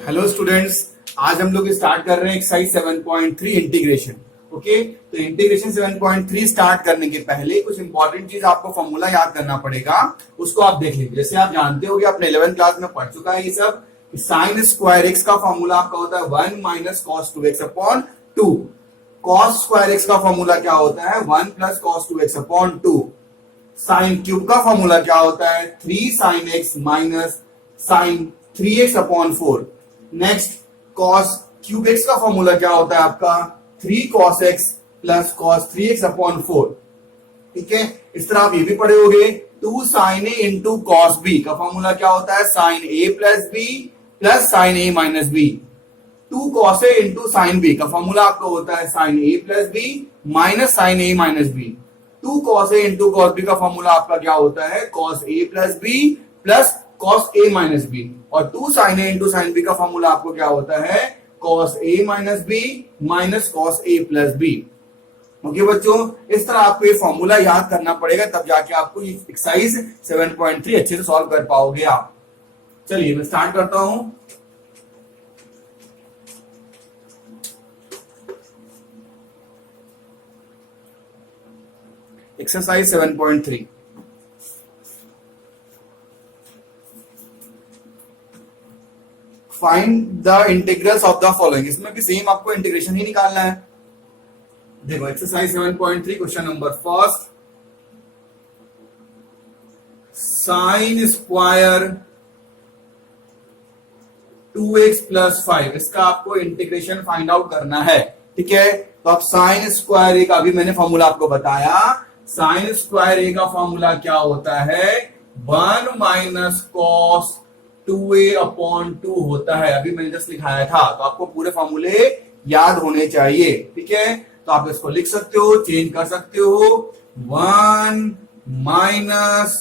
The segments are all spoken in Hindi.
Hello students. आज हम लोग स्टार्ट कर रहे हैं एक्सरसाइज 7.3 इंटीग्रेशन। ओके, तो इंटीग्रेशन 7.3 स्टार्ट करने के पहले कुछ इंपॉर्टेंट चीज आपको फॉर्मूला याद करना पड़ेगा, उसको आप देख लीजिए। जैसे आप जानते हो कि आपने 11th क्लास में पढ़ चुका है ये सब। साइन स्क्वायर एक्स का फॉर्मूला आपका होता है 1 minus cos 2x upon 2। Cos square x का फॉर्मूला क्या होता है 1 plus cos 2x upon 2। Sine cube का फॉर्मूला क्या होता है 3 sine x minus sine 3x upon 4। Next, cos cube x का फॉर्मूला क्या होता है आपका 3 cos x plus cos 3x upon 4। ठीक है, इस तरह आप ये भी पढ़े होगे 2 sine A into cos b का फॉर्मूला क्या होता है sign A plus b plus sign a minus B. 2 cos A into sine B का फॉर्मूला आपका होता है sign A plus b minus sine a minus B. 2 cos A into cos b का फॉर्मूला आपका क्या होता है cos A plus b plus cos A minus B. और 2 sine A into sine B का फॉर्मूला आपको क्या होता है cos A minus B minus cos A plus B. Okay बच्चों, इस तरह आपको ये फॉर्मूला याद करना पड़ेगा, तब जाके आपको ये एक्सरसाइज 7.3 अच्छे से सॉल्व कर पाओगे आप। चलिए मैं स्टार्ट करता हूं। Exercise 7.3। Find the integrals of the following. इसमें भी सेम आपको इंटीग्रेशन ही निकालना है। देखो exercise 7.3 question number first, sine square 2x plus 5, इसका आपको इंटीग्रेशन फाइंड आउट करना है। ठीक है, तो अब साइन स्क्वायर ए का अभी मैंने फॉर्मूला आपको बताया। साइन स्क्वायर ए का फॉर्मूला क्या होता है 1 माइनस कॉस 2a अपॉन 2 होता है। अभी मैंने जस्ट लिखाया था, तो आपको पूरे फॉर्मूले याद होने चाहिए। ठीक है, तो आप इसको लिख सकते हो, चेंज कर सकते हो। 1 माइनस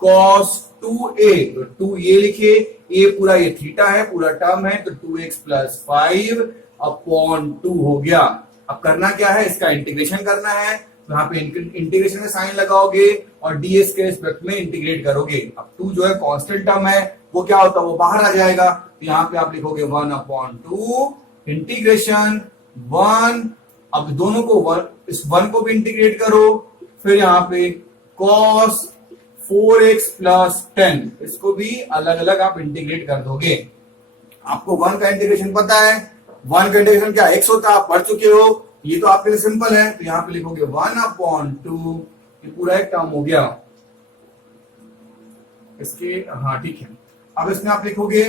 कॉस 2a, तो 2 ये लिखे, ए पूरा ये थीटा है, पूरा टर्म है, तो 2x प्लस 5 अपॉन 2 हो गया। अब करना क्या है, इसका इंटीग्रेशन करना है। तो यहाँ पे इंटीग्रेशन में साइन लगाओगे और ds के रिस्पेक्ट में इंटीग्रेट करोगे। अब 2 जो है कांस्टेंट टर्म है, वो क्या होता है वो बाहर आ जाएगा। तो यहाँ पे आप लिखोगे 1 अपॉन 2 इंटीग्रेशन 1। अब दोनों को इस 1 को भी इंटीग्रेट करो, फिर यहाँ पे cos 4x प्लस 10, इसको भी अलग अलग आप इंटीग्रेट कर दोगे। आपको 1 का इंटीग्रेशन पता है, 1 का इंटीग्रेशन क्या x होता है आप पढ़ चुके हो, ये तो आपके लिए सिंपल है। तो यहाँ पे लिखोगे 1 अपॉन 2, ये पूरा एक टर्म हो गया इसके। हाँ ठीक है, अब इसमें आप लिखोगे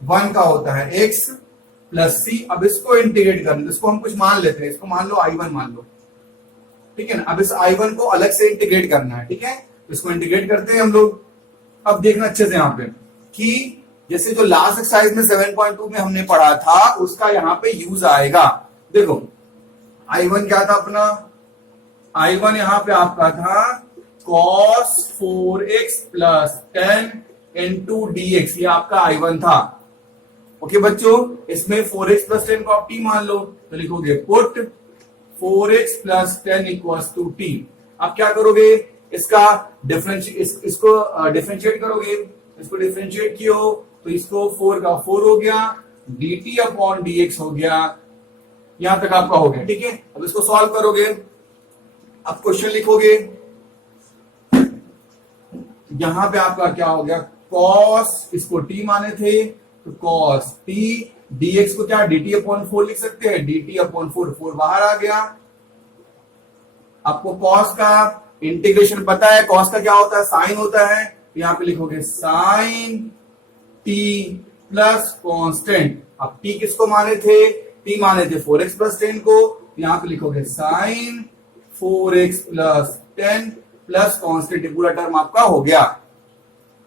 1 का होता है x प्लस c। अब इसको इंटीग्रेट करना, इसको हम कुछ मान लेते हैं, इसको मान लो i1 मान लो। ठीक है ना, अब इस i1 को अलग से इंटीग्रेट करना है। ठीक है, इसको इंटीग्रेट करते हैं हम लोग। अब देखना अच्छे से यहाँ पे कि जैसे जो लास्ट एक्सरसाइज में 7.2 में हमने पढ़ा था उसका यहाँ पे यूज आएगा। देखो i1 क्या था अपना, i1 यहाँ पे आपका था cos 4x plus 10 into dx, ये आपका i1 था। ओके बच्चों, इसमें 4x प्लस 10 को आप t मान लो, तो लिखोगे put 4x plus 10 equals to t। आप क्या करोगे, इसका इसको डिफरेंशिएट करोगे। इसको डिफरेंशिएट कियो तो इसको 4 का 4 हो गया, dt अपॉन dx हो गया। यहां तक आपका हो गया। ठीक है, अब इसको सॉल्व करोगे। अब क्वेश्चन लिखोगे, यहां पे आपका क्या हो गया cos, इसको t माने थे तो cos t, dx को क्या dt अपॉन 4 लिख सकते हैं, dt अपॉन 4, 4 बाहर आ गया। आपको cos का इंटीग्रेशन पता है, cos का क्या होता है साइन होता है। यहां पे लिखोगे साइन t प्लस कॉन्स्टेंट। अब t किसको माने थे, t माने थे 4x प्लस 10 को, यहां पे लिखोगे sine 4x plus 10 plus constant, पूरा टर्म आपका हो गया।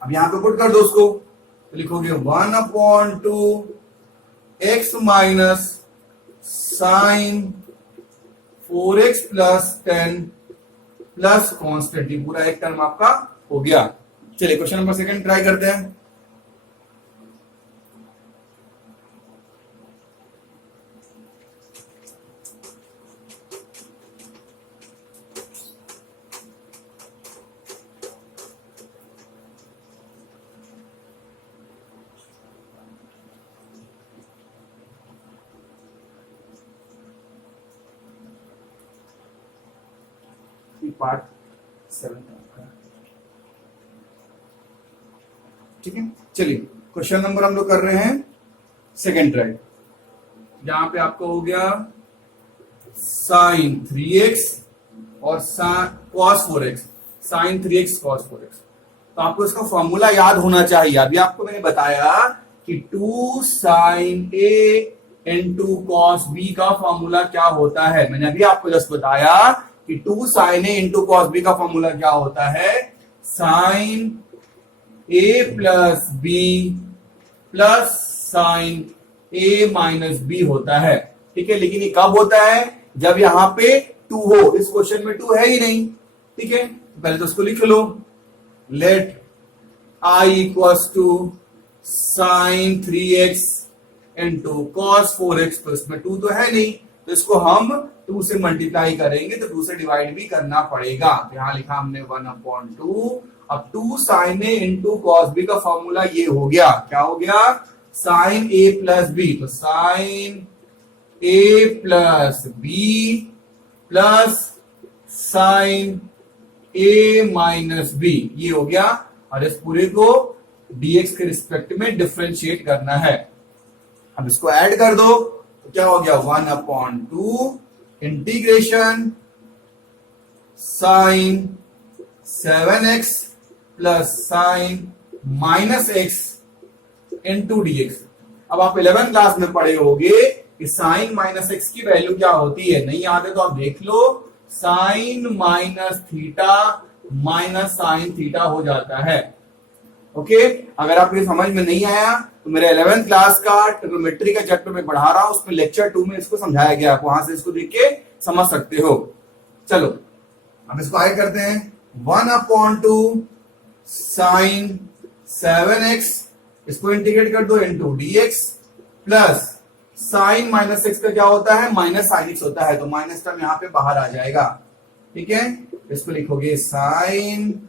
अब यहां पे पुट कर दो उसको, तो लिखोगे 1 upon 2 x minus sine 4x plus 10 plus constant, पूरा एक टर्म आपका हो गया। चलिए क्वेश्चन नंबर सेकंड ट्राई करते हैं। पार्ट 7 का। ठीक है, चलिए क्वेश्चन नंबर हम लोग कर रहे हैं सेकेंड ट्राई, जहां पे आपको हो गया sin 3x और cos 4x, sin 3x cos 4x। तो आपको इसका फॉर्मूला याद होना चाहिए। अभी आपको मैंने बताया कि 2 sin a into cos b का फॉर्मूला क्या होता है। मैंने अभी आपको जस्ट बताया कि 2 sin a into cos b का फॉर्मूला क्या होता है, sin a plus b plus sin a minus b होता है। ठीक है, लेकिन ये कब होता है, जब यहां पे 2 हो। इस क्वेश्चन में 2 है ही नहीं। ठीक है, पहले तो उसको लिख लो, let I equals to sin 3x into cos 4x। तो इसमें 2 तो है नहीं, तो इसको हम 2 से मल्टीप्लाई करेंगे तो 2 से डिवाइड भी करना पड़ेगा। तो यहां लिखा हमने 1/2। अब 2 sin a into cos b का फॉर्मूला ये हो गया, क्या हो गया, sin a प्लस बी। तो sin a plus b plus sin a minus b, ये हो गया। और इस पूरे को dx के रिस्पेक्ट में डिफरेंशिएट करना है। अब इसको ऐड कर दो तो क्या हो गया, 1/2 integration sin 7x plus sin minus x into dx। अब आप 11th क्लास में पढ़े होगे कि sin माइनस x की वैल्यू क्या होती है, नहीं याद है तो आप देख लो, sin minus theta minus sine theta हो जाता है। ओके, अगर आपको समझ में नहीं आया तो मेरे 11th क्लास का ट्रिग्नोमेट्री का चैप्टर में पढ़ा रहा हूं, उसमें लेक्चर 2 में इसको समझाया गया, आप वहां से इसको देख के समझ सकते हो। चलो अब इसको आगे करते हैं, 1/2 sin 7x, इसको इंटीग्रेट कर दो into dx plus sign minus x का क्या होता है, माइनस साइन एक्स होता है, तो माइनस टर्म यहां पे बाहर आ जाएगा। ठीक है, इसको लिखोगे साइन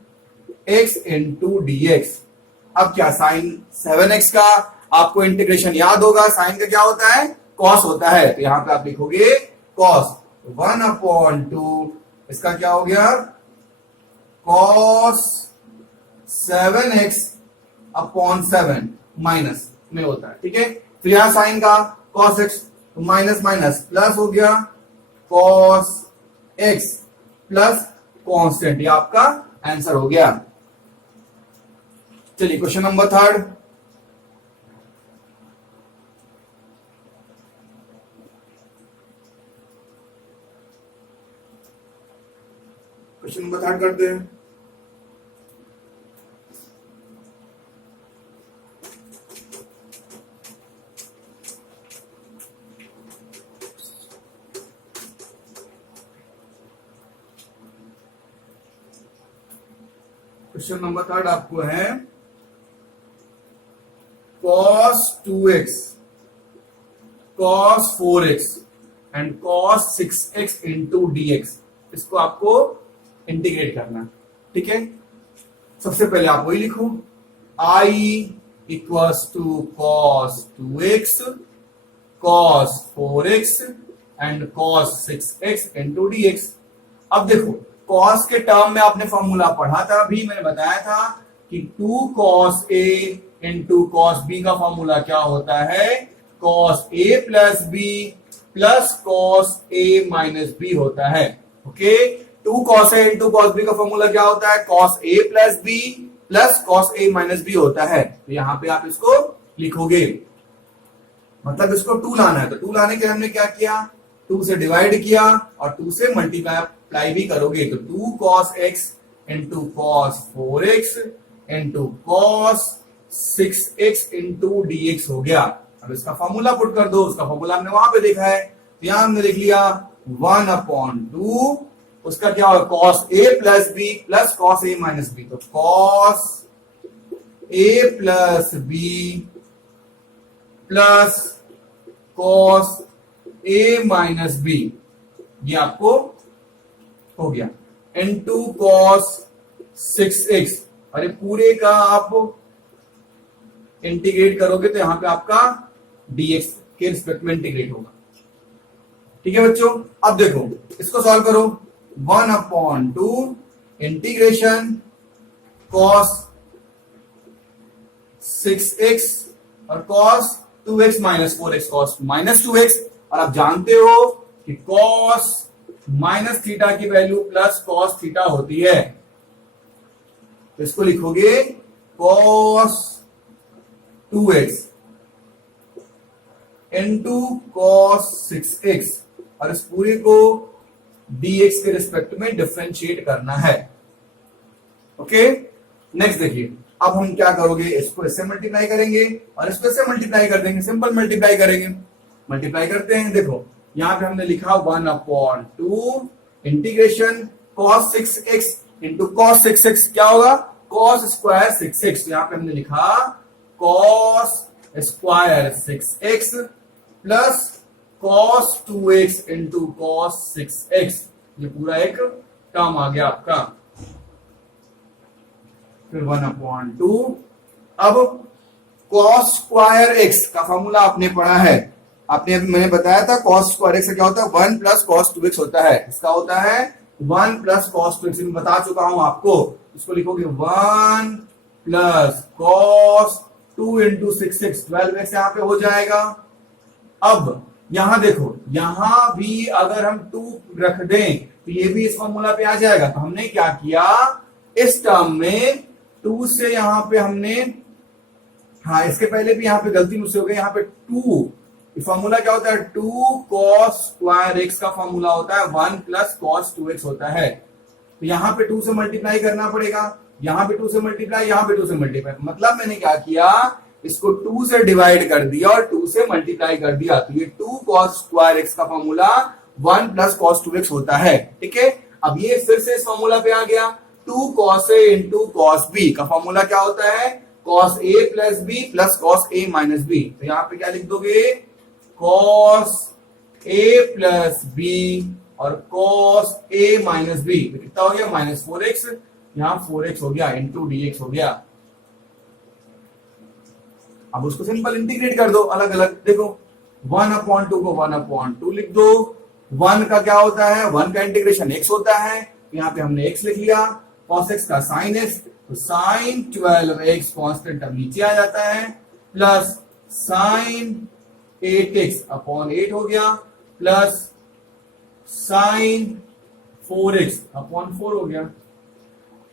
एक्स इंटू dx। अब क्या, साइन 7x का आपको इंटीग्रेशन याद होगा, साइन का क्या होता है, कॉस होता है, तो यहां पे आप लिखोगे कॉस 1/2, इसका क्या हो गया, कॉस 7x अपॉन 7 माइनस में होता है। ठीक है, तो यहां साइन का कॉस एक्स, तो माइनस माइनस प्लस हो गया, कॉस एक्स प्लस कांस्टेंट, ये आपका आंसर हो गया। चलिए क्वेश्चन नंबर 3। क्वेश्चन नंबर 3 करते हैं। क्वेश्चन नंबर 3 आपको है cos 2x, cos 4x and cos 6x into dx। इसको आपको इंटीग्रेट करना। ठीक है, सबसे पहले आप वही लिखो, I equals to cos 2x, cos 4x and cos 6x into dx। अब देखो, cos के टर्म में आपने फॉर्मूला पढ़ा था, अभी मैंने बताया था कि 2 cos a into cos b का फॉर्मूला क्या होता है, cos a plus b plus cos a minus b होता है। Okay, 2 cos a into cos b का फॉर्मूला क्या होता है, cos a plus b plus cos a minus b होता है। तो यहां पे आप इसको लिखोगे, मतलब इसको 2 लाना है, तो 2 लाने के लिए हमने क्या किया, 2 से डिवाइड किया और 2 से मल्टीप्लाई भी करोगे, तो 2 cos x into cos 4x into cos 6x into dx हो गया। अब इसका फॉर्मूला पुट कर दो, उसका फॉर्मूला हमने वहां पे देखा है, तो यहां हमने लिख लिया 1/2, उसका क्या होगा, cos a plus b plus cos a minus b, तो cos a plus b plus cos a minus b, ये आपको हो गया, इंटू cos 6x। अरे पूरे का आप इंटीग्रेट करोगे तो यहां पे आपका dx के रिस्पेक्ट में इंटीग्रेट होगा। ठीक है बच्चों, अब देखो इसको सॉल्व करो, 1/2 इंटीग्रेशन cos 6x और cos 2x minus 4x cos minus 2x। और आप जानते हो कि cos माइनस थीटा की वैल्यू प्लस cos थीटा होती है, तो इसको लिखोगे cos 2x into cos 6x और इस पूरे को dx के रिस्पेक्ट में डिफरेंशिएट करना है। ओके, नेक्स्ट देखिए, अब हम क्या करोगे, इसको इससे मल्टीप्लाई करेंगे और इसको इससे मल्टीप्लाई कर देंगे, सिंपल मल्टीप्लाई करेंगे। मल्टीप्लाई करते हैं, देखो यहां पे हमने लिखा 1/2 integration cos 6x into cos 6x क्या होगा, cos स्क्वायर 6x। यहां पे हमने लिखा cos square 6x plus cos 2x into cos 6x, ये पूरा एक टर्म आ गया आपका। फिर 1/2, अब cos स्क्वायर x का फॉर्मूला आपने पढ़ा है, आपने अभी मैंने बताया था cos स्क्वायर x क्या होता है, 1 प्लस cos 2x होता है। इसका होता है 1 प्लस cos 2x, मैं बता चुका हूं आपको। इसको लिखोगे 1 plus cos 2 into 6x, 12x यहां पे हो जाएगा। अब यहां देखो, यहां भी अगर हम 2 रख दें तो ये भी इस फॉर्मूला पे आ जाएगा। तो हमने क्या किया, इस टर्म में 2 से यहां पे हमने, हाँ इसके पहले भी यहां पे गलती मुझसे हो गई, यहां पे 2, फॉर्मूला क्या होता है, 2 cos स्क्वायर x का फॉर्मूला होता है 1 प्लस cos 2x होता है। तो यहां पे 2 से मल्टीप्लाई करना पड़ेगा, यहां पे 2 से मल्टीप्लाई, यहां पे 2 से मल्टीप्लाई, मतलब मैंने क्या किया, इसको 2 से डिवाइड कर दिया और 2 से मल्टीप्लाई कर दिया। तो ये 2 cos स्क्वायर x का फॉर्मूला 1 प्लस cos 2x होता है। ठीक है, अब ये फिर से इस फॉर्मूला पे आ गया, 2 cos a into cos b का फॉर्मूला क्या होता है, cos a plus b plus cos a minus b। तो यहां पे क्या लिख दोगे, cos a प्लस b और cos a माइनस b, कितना हो गया, माइनस 4x, यहां 4x हो गया इंटू dx हो गया। अब उसको सिंपल इंटीग्रेट कर दो अलग अलग, देखो 1/2 को 1/2 लिख दो। 1 का क्या होता है, 1 का इंटीग्रेशन x होता है, यहां पे हमने x लिख लिया, cos x का sin x, तो sin 12x कांस्टेंट अब नीचे आ जाता है, प्लस sin 8x अपॉन 8 हो गया, प्लस sin 4x अपॉन 4 हो गया,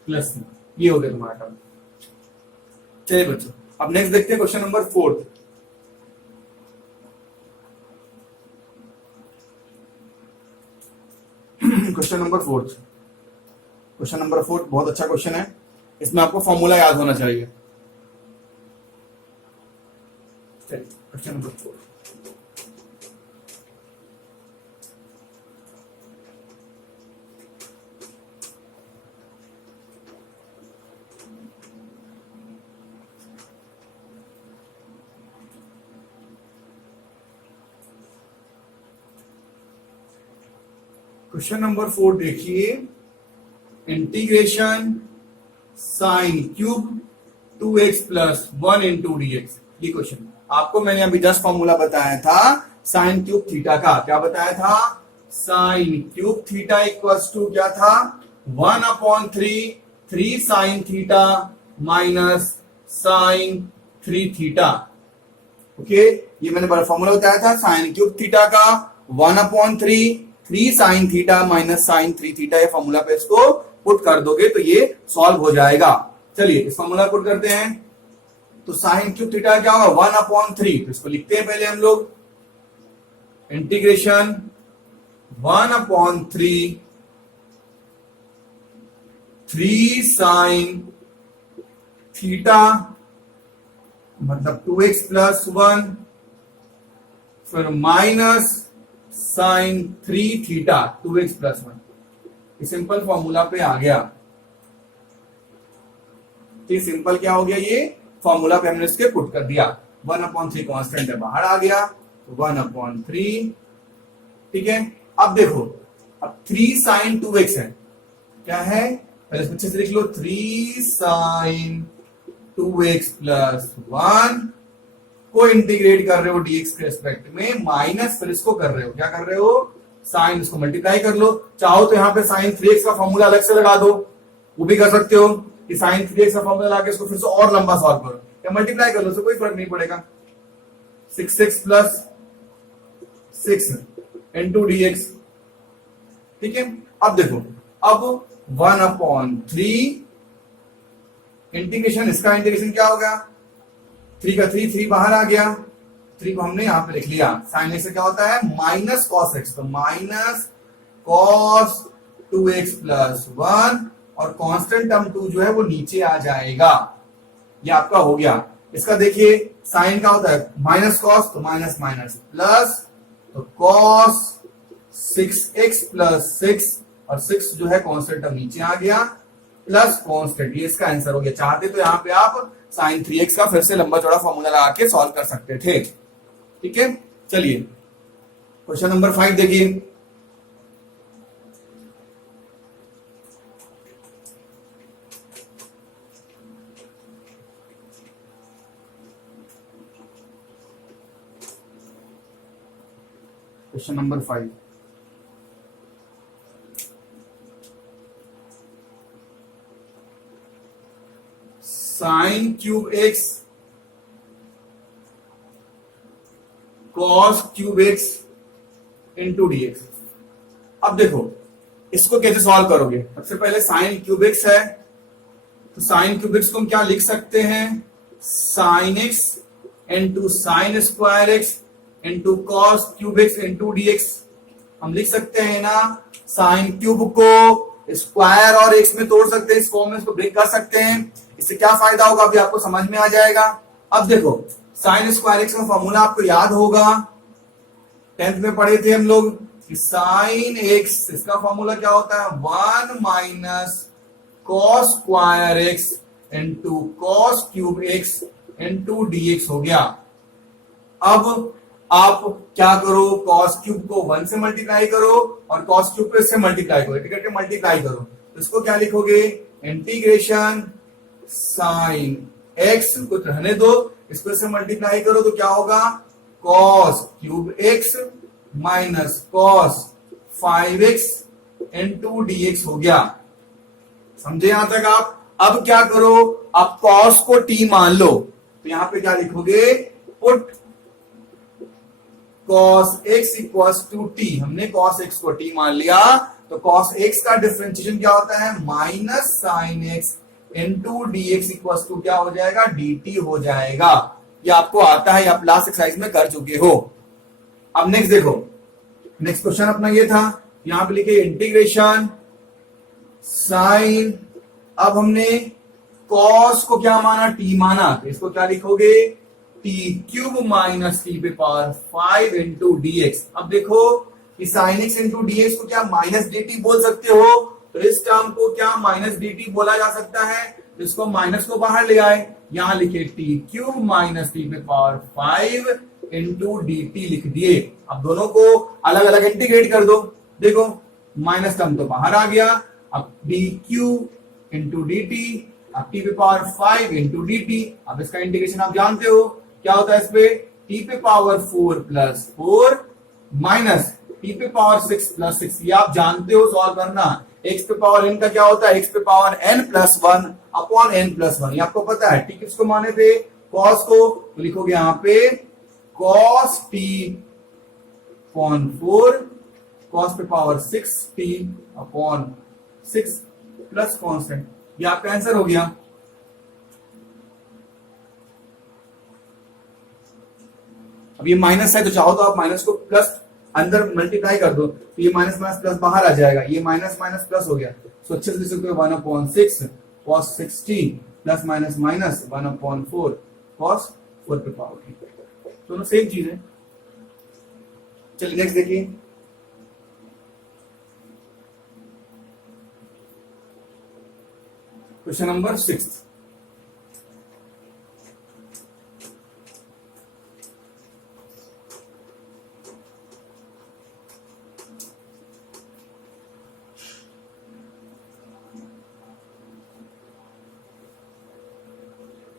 प्लस ये हो गया तुम्हारा टर्म। चलिए बच्चों, अब नेक्स्ट देखते हैं question number 4। Question number 4, question number 4 बहुत अच्छा क्वेश्चन है, इसमें आपको फॉर्मूला याद होना चाहिए। क्वेश्चन नंबर 4, क्वेश्चन नंबर 4 देखिए, integration sine cube 2x plus 1 into dx। ये क्वेश्चन आपको मैंने अभी जस्ट फॉर्मूला बताया था साइन क्यूब थीटा का, क्या बताया था, sine cube theta equals to क्या था, 1/3 sine theta minus sine 3 theta. Okay, ये मैंने फॉर्मूला बताया था साइन क्यूब थीटा का 1/3 sine theta minus sine 3 theta, ये फॉर्मूला पे इसको पुट कर दोगे तो ये सॉल्व हो जाएगा। चलिए इस फॉर्मूला पुट करते हैं, तो साइन क्यूब थीटा क्या होगा, 1/3, तो इसको लिखते हैं पहले हम लोग, इंटीग्रेशन 1/3 साइन थीटा मतलब 2x प्लस 1, फिर minus sine 3 theta 2x plus 1, ये सिंपल फॉर्मूला पे आ गया। तो सिंपल क्या हो गया, ये फॉर्मूला पे हमने इसके पुट कर दिया, 1/3 कांस्टेंट है बाहर आ गया, तो 1/3। ठीक है, अब देखो, अब 3 साइन 2x है, क्या है, पहले इसको अच्छे से लिख लो, 3 साइन 2x प्लस 1 को इंटीग्रेट कर रहे हो dx के रिस्पेक्ट में, माइनस फिर इसको कर रहे हो, क्या कर रहे हो, साइन इसको मल्टीप्लाई कर लो, चाहो तो यहाँ पे साइन 3x का फॉर्मूला अलग से लगा दो, वो भी कर सकते हो कि साइन 3x का फॉर्मूला लगा के इसको फिर से और लंबा सॉल्व करो या मल्टीप्लाई कर लो, तो कोई फर्क नहीं पड़ेगा। 6x प्लस 6 इंटू dx, ठीक है। अब देखो, अब 1/3 इंटीग्रेशन, इसका इंटीग्रेशन क्या होगा, 3 का 3 बाहर आ गया, 3 को हमने यहां पे लिख लिया, साइन एक्स से क्या होता है माइनस कॉस एक्स, तो माइनस कॉस 2x प्लस 1 और कांस्टेंट टर्म 2 जो है वो नीचे आ जाएगा, ये आपका हो गया। इसका देखिए साइन का होता है माइनस कॉस, तो माइनस माइनस प्लस, तो कॉस 6x प्लस 6 और 6 जो है कांस्टेंट टर्म नीचे आ गया प्लस कांस्टेंट, ये इसका आंसर हो गया। चाहते तो यहाँ पे आप साइन 3x का फिर से लंबा चौड़ा फॉर्मूला लगा के सॉल्व कर सकते थे, ठीक है। चलिए क्वेश्चन नंबर 5 देखिए। Question number 5, sine cube x cos cube x into dx. अब देखो इसको कैसे सॉल्व करोगे, सबसे पहले साइन क्यूब एक्स है, तो साइन क्यूब एक्स को हम क्या लिख सकते हैं, sine x into sine square x into cos cube x into dx. हम लिख सकते हैं ना, साइन क्यूब को स्क्वायर और एक्स में तोड़ सकते हैं, इस फॉर्म में इसको ब्रेक कर सकते हैं, इससे क्या फायदा होगा अभी आपको समझ में आ जाएगा। अब देखो साइन स्क्वायर एक्स का फॉर्मूला आपको याद होगा, 10th में पढ़े थे हम लोग कि साइन एक्स, इसका फॉर्मूला क्या होता है 1 minus cos square x into cos cube x into dx हो गया। अब आप क्या करो, कॉस क्यूब को 1 से मल्टीप्लाई करो और कॉस क्यूब को इससे मल्टीप्लाई करो, ठीक है, मल्टीप्लाई करो, तो इसको क्या लिखोगे, इंटीग्रेशन साइन एक्स को रहने दो, इसको इससे मल्टीप्लाई करो तो क्या होगा, cos cube x minus cos 5x into dx हो गया। समझे यहां तक आप। अब क्या करो, आप कॉस को t मान लो, तो यहां पे क्या लिखोगे, put cos x equals to t। हमने cos x को t मान लिया, तो cos x का डिफरेंशिएशन क्या होता है, minus sine x into dx equals to क्या हो जाएगा, dt हो जाएगा। ये आपको आता है, आप लास्ट एक्सरसाइज में कर चुके हो। अब नेक्स्ट देखो, नेक्स्ट क्वेश्चन अपना ये था, यहां पे लिखे इंटीग्रेशन साइन, अब हमने cos को क्या माना, t माना, तो इसको क्या लिखोगे, t क्यूब माइनस t पे पावर 5 इंटू डीएक्स। अब देखो इस साइन एक्स इंटू डीएक्स को क्या माइनस dt बोल सकते हो, तो इस टर्म को क्या माइनस dt बोला जा सकता है, तो इसको माइनस को बाहर ले आए, यहां लिखे t क्यूब माइनस t पे पावर 5 इंटू dt लिख दिए। अब दोनों को अलग अलग इंटीग्रेट कर दो, देखो माइनस टर्म तो बाहर आ गया, अब D cube into D T, अब टी पे पावर 5 इंटू डी टी। अब इसका इंटीग्रेशन आप जानते हो क्या होता है, इस पे टी पे पावर 4 प्लस 4 माइनस टी पे पावर 6 प्लस 6, ये आप जानते हो सॉल्व करना। एक्स पे पावर एन का क्या होता है, एक्स पे power n plus 1 upon n plus 1, ये आपको पता है। टी किसको माने थे, कॉस को, तो लिखोगे यहां पे कॉस टी अपॉन 4 कॉस पे power 6 T upon 6 plus constant, ये आपका आंसर हो गया। अब ये माइनस है, तो चाहो तो आप माइनस को प्लस अंदर मल्टीप्लाई कर दो, तो ये माइनस माइनस प्लस बाहर आ जाएगा, ये माइनस माइनस प्लस हो गया, तो अच्छे से लिख सकते हो 1/6 cos 6t plus minus minus 1/4 cos 4 पे पावर, दोनों सेम चीज है। चलिए नेक्स्ट देखिए, क्वेश्चन नंबर 6।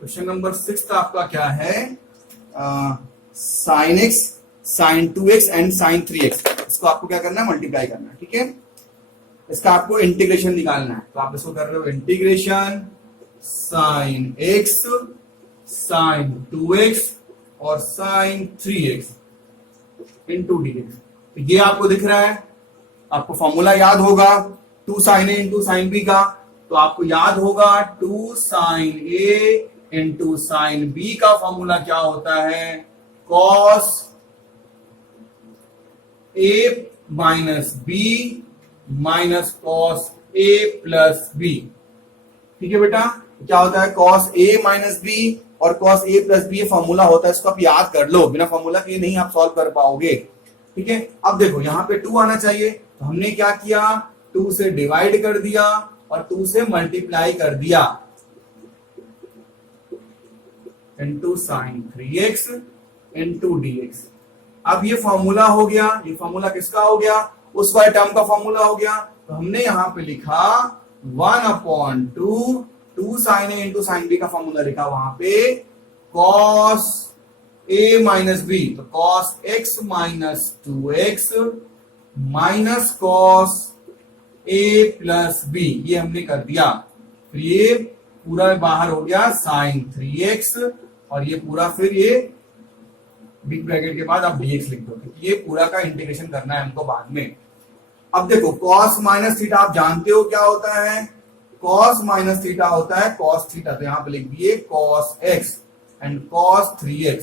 क्वेश्चन नंबर 6 आपका क्या है, sine x, sine 2x and sine 3x। इसको आपको क्या करना है, मल्टीप्लाई करना है, ठीक है। इसका आपको इंटीग्रेशन निकालना है, तो आप इसको कर रहे हो integration sign x sine 2x और साइन 3x इंटू dx। तो ये आपको दिख रहा है, आपको फॉर्मूला याद होगा 2 sine A into sine B का, तो आपको याद होगा 2 sine A into sine B का फॉर्मूला क्या होता है, cos A minus B minus cos A plus B. ठीक है बेटा, क्या होता है कॉस ए माइनस बी और cos A plus B, formula होता है, इसको आप याद कर लो, बिना फॉर्मूला के नहीं आप सॉल्व कर पाओगे। ठीक है, अब देखो यहाँ पे 2 आना चाहिए, तो हमने क्या किया, 2 से डिवाइड कर दिया और 2 से मल्टीप्लाई कर दिया, into sine 3x into dx। अब ये फॉर्मूला हो गया, ये फॉर्मूला किसका हो गया, उस वाले टर्म का फॉर्मूला हो गया। तो हमने यहां पे लिखा 1/2 2 sine A into sine B का फॉर्मूला लिखा वहां पे कॉस ए माइनस बी, तो cos X minus 2x minus cos ए प्लस बी, ये हमने कर दिया। फिर ये पूरा बाहर हो गया साइन 3x और ये पूरा, फिर ये बिग ब्रैकेट के बाद आप dx लिख दो, क्योंकि ये पूरा का इंटीग्रेशन करना है हमको बाद में। अब देखो कॉस माइनस थीटा आप जानते हो क्या होता है, कॉस माइनस थीटा होता है कॉस थीटा, तो यहां पे लिख दिए cos x and cos 3x।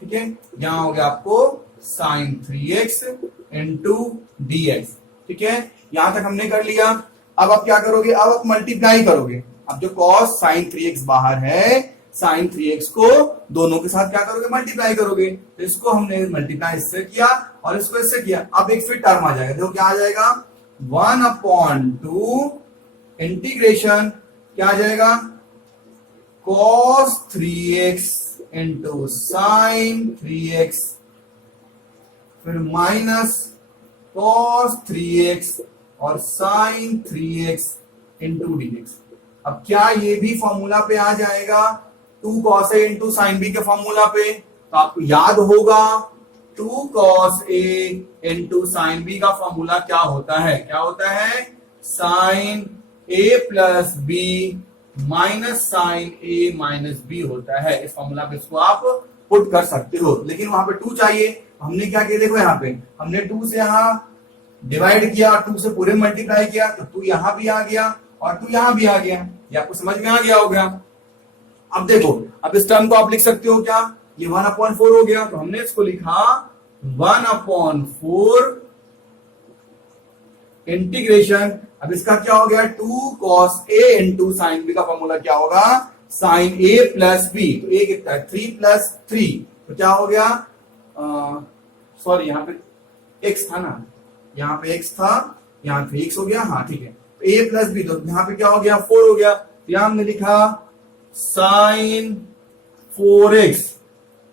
ठीक है, यहां हो गया आपको साइन 3x इंटू dx। ठीक है, यहां तक हमने कर लिया। अब आप क्या करोगे, अब आप मल्टीप्लाई करोगे। अब जो कॉस साइन 3x बाहर है, साइन 3x को दोनों के साथ क्या करोगे, मल्टीप्लाई करोगे। तो इसको हमने मल्टीप्लाई इससे किया और इसको इससे किया। अब एक फिर टर्म आ जाएगा, देखो क्या आ जाएगा, 1/2 इंटीग्रेशन क्या आ जाएगा, cos 3x into sine 3x, फिर माइनस cos 3x और साइन 3x इंटू dx। अब क्या ये भी फॉर्मूला पे आ जाएगा, 2 cos a into sine b के फॉर्मूला पे। तो आपको याद होगा 2 cos a into sine B का फॉर्मूला क्या होता है, क्या होता है, sine a plus b minus sine a minus b होता है। इस फॉर्मूला पे इसको आप पुट कर सकते हो, लेकिन वहां पे 2 चाहिए। हमने क्या किया, देखो यहाँ पे हमने 2 से यहाँ डिवाइड किया, 2 से पूरे मल्टीप्लाई किया, तो 2 यहां भी आ गया और 2 यहां भी आ गया। ये आपको समझ में आ गया होगा। अब देखो, अब इस टर्म को आप लिख सकते हो क्या, ये 1/4 हो गया, तो हमने इसको लिखा 1/4 इंटीग्रेशन। अब इसका क्या हो गया, 2 cos a into sine B का फॉर्मूला क्या होगा, साइन a प्लस बी। तो a कितना है, 3 प्लस 3, तो क्या हो गया, सॉरी यहाँ पे x था ना, यहाँ पे x था, यहाँ 3x हो गया, हाँ ठीक है, a प्लस बी, तो यहाँ पे क्या हो गया, 4 हो गया। तो यहां हमने लिखा sine 4x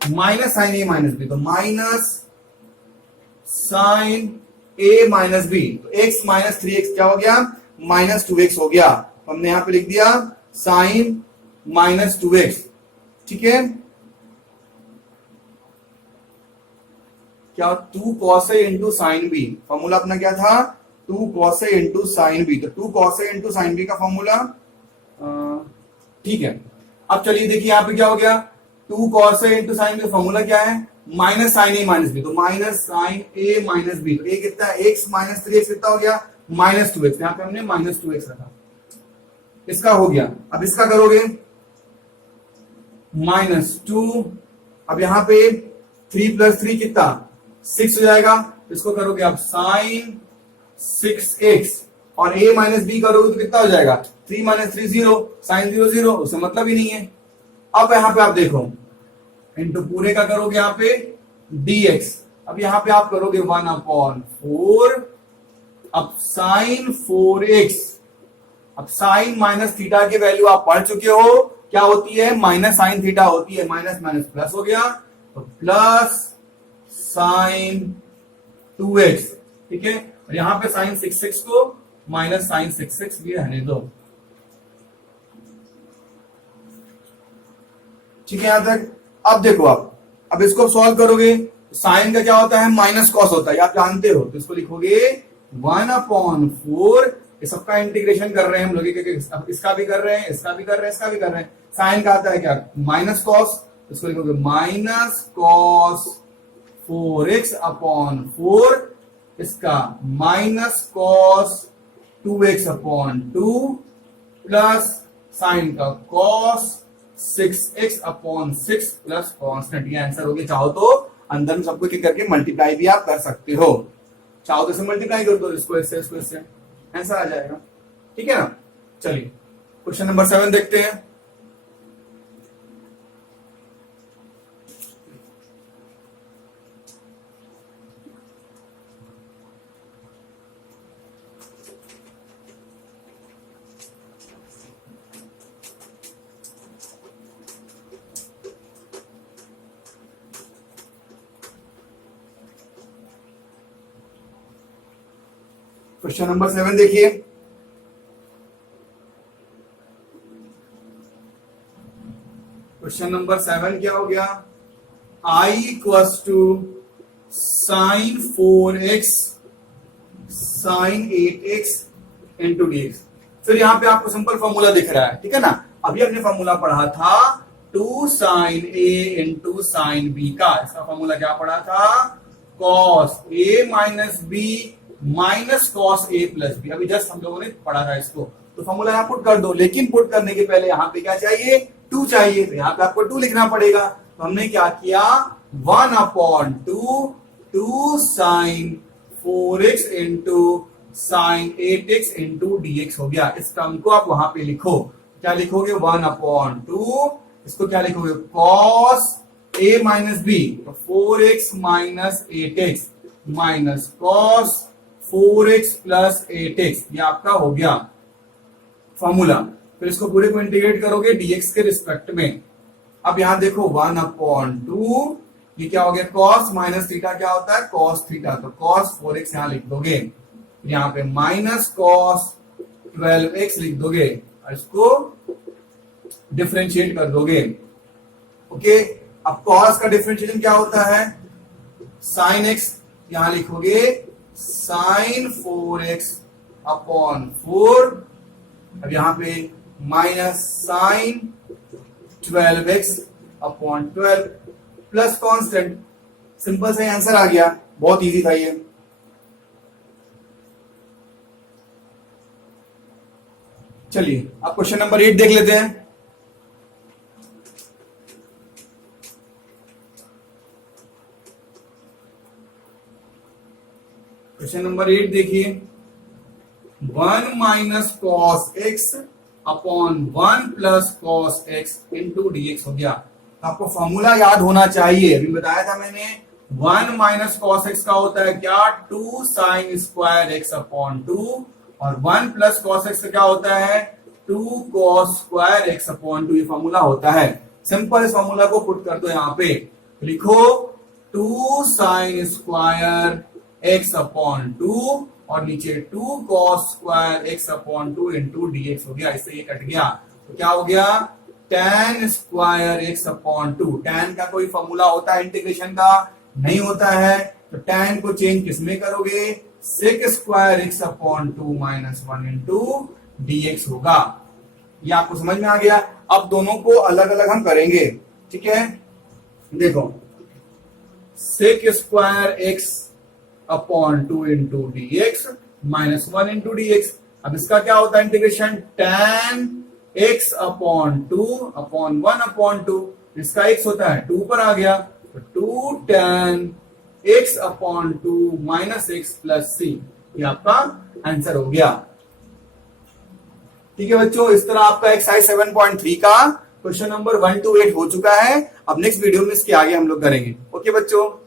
minus sine a minus B, तो minus sine a minus B, तो x माइनस 3x क्या हो गया, माइनस 2x हो गया। तो हमने यहां पे लिख दिया साइन माइनस 2x। ठीक है, क्या 2 cos a into sine b, formula अपना क्या था, 2 cos a into sine b, तो 2 cos a into sine B का फॉर्मूला, ठीक है। अब चलिए देखिए यहाँ पे क्या हो गया, 2 cos a into sine b, formula क्या है, minus sine a minus B, तो minus sine a minus B, तो ए कितना है, x माइनस 3x कितना हो गया, माइनस 2x, यहाँ पे हमने माइनस 2x रखा, इसका हो गया। अब इसका करोगे -2, अब यहाँ पे 3 प्लस 3 कितना, 6 हो जाएगा। इसको करोगे आप साइन 6x और a माइनस बी करोगे तो कितना हो जाएगा, 3 माइनस 3 0, साइन 0 0, उससे मतलब ही नहीं है। अब यहाँ पे आप देखो इंटू पूरे का करोगे यहाँ पे dx। अब यहाँ पे आप करोगे 1/4, अब साइन 4x, अब साइन माइनस थीटा की वैल्यू आप पढ़ चुके हो, क्या होती है, माइनस साइन थीटा होती है, माइनस माइनस प्लस हो गया, तो प्लस साइन 2x। ठीक है, और यहां पे साइन 6x को माइनस साइन 6x भी रहने दो। ठीक है यहां तक। अब देखो आप, अब इसको सॉल्व करोगे साइन का क्या होता है, माइनस कॉस होता है, आप जानते हो। तो इसको लिखोगे 1/4, ये सबका इंटीग्रेशन कर रहे हैं हम लोग, इसका भी कर रहे हैं, इसका भी कर रहे हैं, इसका भी कर रहे हैं। साइन का आता है क्या, माइनस कॉस, इसको लिखोगे माइनस कॉस 4x/4, इसका minus cos 2x/2 plus sign का कॉस 6x/6 प्लस कांस्टेंट। ये आंसर हो गया। चाहो तो अंदर में सबको एक करके मल्टीप्लाई भी आप कर सकते हो, चाहो तो इसे मल्टीप्लाई कर दो, इसको इससे आंसर आ जाएगा। ठीक है ना। चलिए क्वेश्चन नंबर 7 देखते हैं। क्वेश्चन नंबर 7 देखिए। क्वेश्चन नंबर 7 क्या हो गया, I equals to sine 4x sine 8x into dx। फिर यहां पे आपको सिंपल फॉर्मूला दिख रहा है, ठीक है ना। अभी अपने फॉर्मूला पढ़ा था 2 sine a into sine b का। इसका फॉर्मूला क्या पढ़ा था, cos a minus b minus cos A plus b. अभी जस्ट हम लोगों ने पढ़ा था इसको। तो फॉर्मूला यहां पुट कर दो, लेकिन पुट करने के पहले यहां पे क्या चाहिए, 2 चाहिए। तो यहां पे आपको 2 लिखना पड़ेगा। तो हमने क्या किया, 1/2 2 sine 4x into sine 8x into dx हो गया। इस टर्म को आप वहां पे लिखो, क्या लिखोगे, 1/2, इसको क्या लिखोगे, कॉस a माइनस b, तो 4x minus 8x minus cos 4x plus 8x, ये आपका हो गया फॉर्मूला। फिर इसको पूरे को इंटीग्रेट करोगे dx के रिस्पेक्ट में। अब यहां देखो 1/2, ये क्या हो गया, cos माइनस थीटा क्या होता है, cos थीटा, तो cos 4x यहां लिख दोगे, यहां पे माइनस cos 12x लिख दोगे और इसको डिफरेंशिएट कर दोगे। ओके, अब cos का डिफरेंशिएशन क्या होता है, sin x, यहां लिखोगे साइन 4x/4, अब यहां पे minus sine 12x/12 plus constant. Simple सा आंसर आ गया, बहुत इजी था ये। चलिए अब क्वेश्चन नंबर 8 देख लेते हैं। क्वेश्चन नंबर 8 देखिए, 1 minus cos x upon 1 plus cos x into dx हो गया। तो आपको फॉर्मूला याद होना चाहिए, अभी बताया था मैंने। 1 माइनस कॉस एक्स का होता है क्या, 2 साइन स्क्वायर एक्स अपॉन 2, और 1 प्लस कॉस एक्स का क्या होता है, 2 कॉस स्क्वायर एक्स अपॉन 2। ये फॉर्मूला होता है। सिंपल इस फॉर्मूला को पुट कर दो यहां पे, लिखो 2 साइन स्क्वायर x अपॉन 2 और नीचे 2 cos square x upon 2 into dx हो गया। इससे ये कट गया, तो क्या हो गया, tan square x upon 2। tan का कोई फॉर्मूला होता है इंटीग्रेशन का, नहीं होता है। तो tan को चेंज किसमें करोगे, sec square x upon 2 minus 1 into dx होगा। ये आपको समझ में आ गया। अब दोनों को अलग अलग हम करेंगे, ठीक है। देखो sec square x upon 2 into dx minus 1 into dx। अब इसका क्या होता है integration, tan x upon 2 upon 1 upon 2, इसका x होता है 2 पर आ गया, तो 2 tan x upon 2 minus x plus c, ये आपका आंसर हो गया। ठीक है बच्चों, इस तरह आपका एक्सरसाइज 7.3 का क्वेश्चन नंबर 1 to 8 हो चुका है। अब नेक्स्ट वीडियो में इसके आगे हम लोग करेंगे। ओके बच्चों।